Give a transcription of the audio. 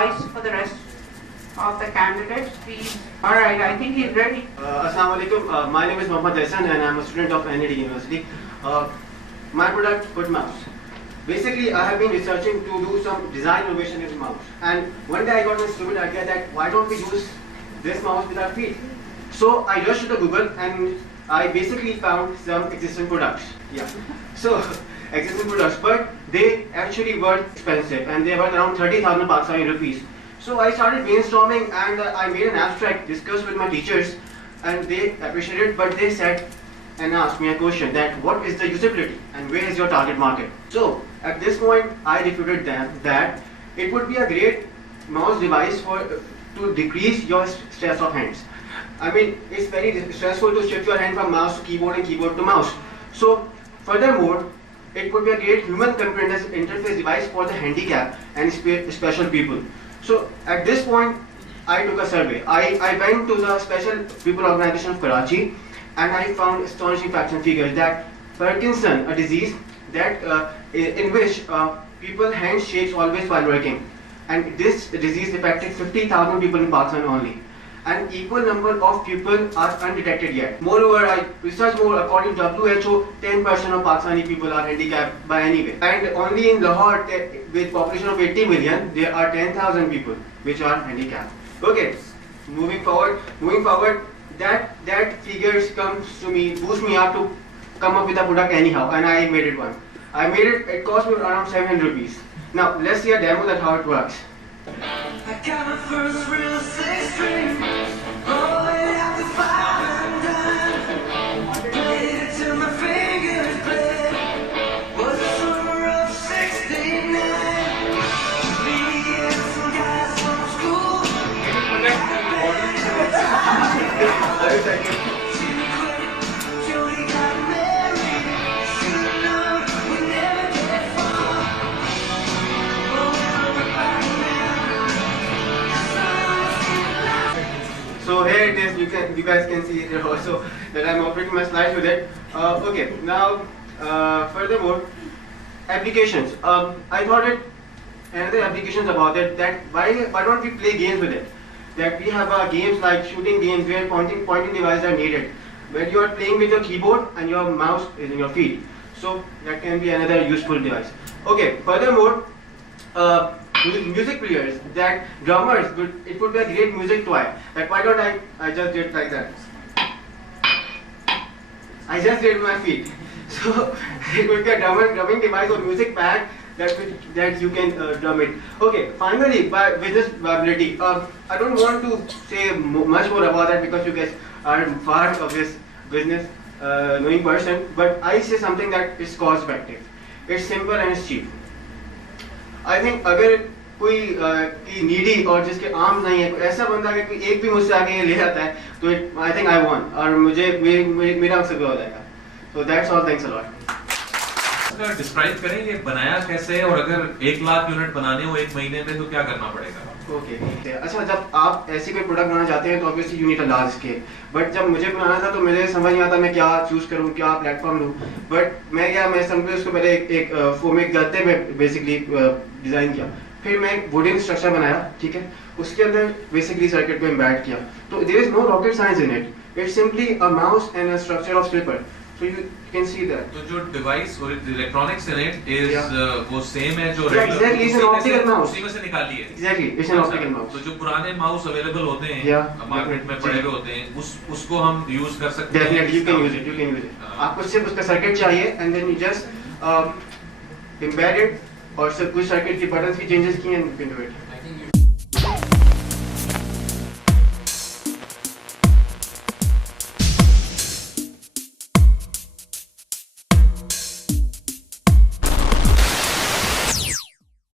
advice for the rest of the candidates, please? All right, I think he's ready. Assalamu alaikum. My name is Mohammad Ehsan and I'm a student of NID University. My product, Foot Mouse. Basically, I have been researching to do some design innovation in the mouse. And one day I got a stupid idea that why don't we use this mouse with our feet? So I rushed to Google and I basically found some existing products. Yeah. So existing products, but they actually were expensive and they were around 30,000 Pakistani rupees. So I started brainstorming and I made an abstract, discussed with my teachers, and they appreciated it, but they said and asked me a question that what is the usability and where is your target market? So at this point I refuted them that it would be a great mouse device to decrease your stress of hands. I mean, it's very stressful to shift your hand from mouse to keyboard and keyboard to mouse. So furthermore, it would be a great human computer interface device for the handicapped and special people. So at this point, I took a survey. I went to the Special People Organization of Karachi and I found astonishing facts and figures that Parkinson, a disease that in which people's hands shakes always while working, and this disease affected 50,000 people in Pakistan only. An equal number of people are undetected yet. Moreover, I researched more. According to WHO, 10% of Pakistani people are handicapped by any way. And only in Lahore, with population of 80 million, there are 10,000 people which are handicapped. Okay, moving forward, that figures comes to me, boost me up to come up with a product anyhow, and I made it one. I made it. It cost me around 700 rupees. Now let's see a demo that how it works. I got my first real six string, rolling out the five and dime. Played it till my fingers bled. Was the summer of '69. Me and some guys from school. Jody got married. Should've known we never get far. But we're back now. So here it is. You guys can see it also that I'm operating my slides with it. Okay, now furthermore, applications. I thought it another applications about it that why don't we play games with it? That we have games like shooting games where pointing devices are needed, where you are playing with your keyboard and your mouse is in your feet. So that can be another useful device. Okay, furthermore, music players, that drummers, it would be a great music toy. That why don't I just did like that. I just did my feet. So it would be a drumming device or music pad that you can drum it. Okay, finally, by business viability. I don't want to say much more about that because you guys are part of this business knowing person. But I say something that is cost effective. It's simple and it's cheap. I think अगर कोई needy और जिसके arm नहीं है, ऐसा बंदा अगर कोई एक भी मुझसे आगे ले जाता है, तो I think I won और मेरा मकसद हो जाएगा. So that's all. Thanks a lot. Describe करें ये बनाया कैसे है और अगर 1 लाख यूनिट बनाने हो 1 महीने में तो क्या करना पड़ेगा? ओके, अच्छा, जब आप ऐसी कोई प्रोडक्ट बनाना चाहते हैं तो obviously you need a large scale. But जब मुझे बनाना था तो मुझे समझ नहीं आता मैं क्या चूज करूं, क्या प्लेटफॉर्म लूं. बट मैं समझ उसको पहले एक फोम एक गत्ते में बेसिकली डिजाइन किया. फिर मैं वुडन स्ट्रक्चर बनाया, ठीक है. उसके अंदर बेसिकली सर्किट को एम्बेड किया. तो there is no rocket science in it. It's simply a mouse and a structure of sleeper. So you can see that. तो जो डिवाइस और इलेक्ट्रॉनिक्स इन इट इज वो सेम है जो exactly, it's an optical mouse. उसी में से निकाली है. Exactly, it's an optical mouse. तो जो पुराने माउस अवेलेबल होते हैं मार्केट में पड़े हुए होते हैं उसको हम यूज कर सकते हैं. Definitely you can use it. आपको सिर्फ उसका सर्किट चाहिए and then you just embed it और सब कुछ सर्किट की बटन्स की चेंजेस किए and you can do it.